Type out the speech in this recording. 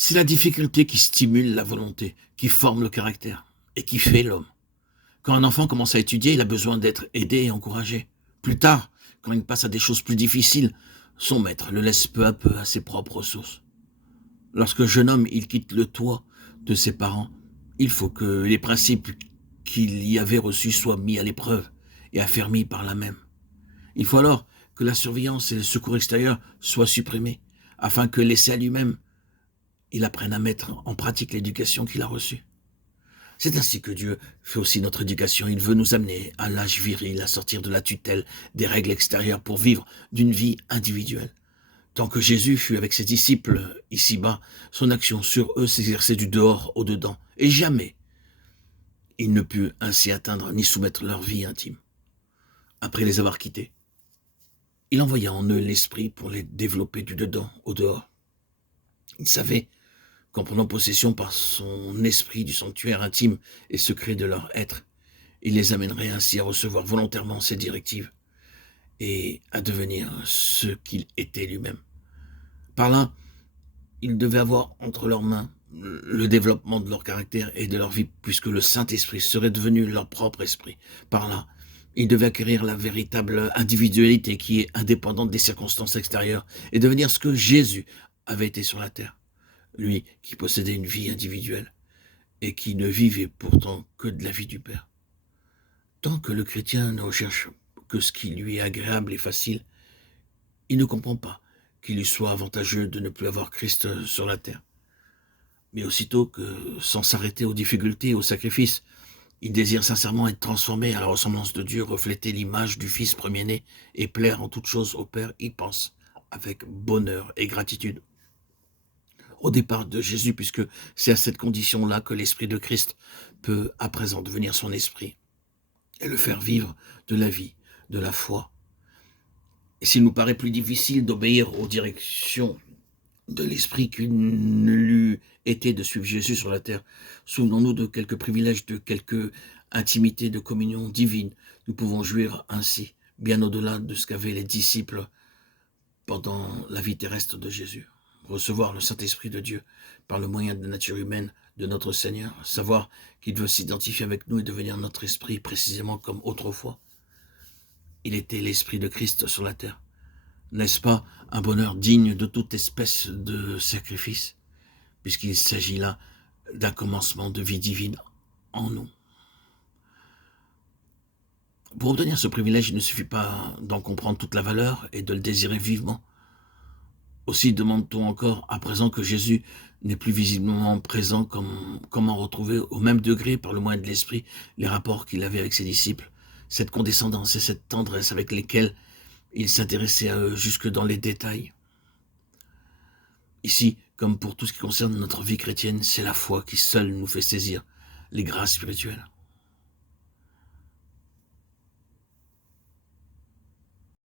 C'est la difficulté qui stimule la volonté, qui forme le caractère et qui fait l'homme. Quand un enfant commence à étudier, il a besoin d'être aidé et encouragé. Plus tard, quand il passe à des choses plus difficiles, son maître le laisse peu à peu à ses propres ressources. Lorsque jeune homme, il quitte le toit de ses parents, il faut que les principes qu'il y avait reçus soient mis à l'épreuve et affermis par là même. Il faut alors que la surveillance et le secours extérieur soient supprimés, afin que l'essai à lui-même, il apprenne à mettre en pratique l'éducation qu'il a reçue. C'est ainsi que Dieu fait aussi notre éducation. Il veut nous amener à l'âge viril, à sortir de la tutelle des règles extérieures pour vivre d'une vie individuelle. Tant que Jésus fut avec ses disciples ici-bas, son action sur eux s'exerçait du dehors au dedans, et jamais il ne put ainsi atteindre ni soumettre leur vie intime. Après les avoir quittés, il envoya en eux l'esprit pour les développer du dedans au dehors. Il savait qu'en prenant possession par son esprit du sanctuaire intime et secret de leur être, il les amènerait ainsi à recevoir volontairement ses directives et à devenir ce qu'il était lui-même. Par là, ils devaient avoir entre leurs mains le développement de leur caractère et de leur vie, puisque le Saint-Esprit serait devenu leur propre esprit. Par là, ils devaient acquérir la véritable individualité qui est indépendante des circonstances extérieures et devenir ce que Jésus avait été sur la terre. Lui qui possédait une vie individuelle et qui ne vivait pourtant que de la vie du Père. Tant que le chrétien ne recherche que ce qui lui est agréable et facile, il ne comprend pas qu'il lui soit avantageux de ne plus avoir Christ sur la terre. Mais aussitôt que, sans s'arrêter aux difficultés et aux sacrifices, il désire sincèrement être transformé à la ressemblance de Dieu, refléter l'image du Fils premier-né et plaire en toutes choses au Père, il pense avec bonheur et gratitude au départ de Jésus, puisque c'est à cette condition-là que l'Esprit de Christ peut à présent devenir son esprit et le faire vivre de la vie, de la foi. Et s'il nous paraît plus difficile d'obéir aux directions de l'Esprit qu'il ne l'eût été de suivre Jésus sur la terre, souvenons-nous de quelques privilèges, de quelques intimités de communion divine. Nous pouvons jouir ainsi, bien au-delà de ce qu'avaient les disciples pendant la vie terrestre de Jésus. Recevoir le Saint-Esprit de Dieu par le moyen de la nature humaine de notre Seigneur, savoir qu'il veut s'identifier avec nous et devenir notre esprit précisément comme autrefois. Il était l'Esprit de Christ sur la terre. N'est-ce pas un bonheur digne de toute espèce de sacrifice, puisqu'il s'agit là d'un commencement de vie divine en nous. Pour obtenir ce privilège, il ne suffit pas d'en comprendre toute la valeur et de le désirer vivement. Aussi demande-t-on encore, à présent que Jésus n'est plus visiblement présent, comment retrouver au même degré, par le moyen de l'Esprit, les rapports qu'il avait avec ses disciples, cette condescendance et cette tendresse avec lesquelles il s'intéressait à eux jusque dans les détails. Ici, comme pour tout ce qui concerne notre vie chrétienne, c'est la foi qui seule nous fait saisir les grâces spirituelles.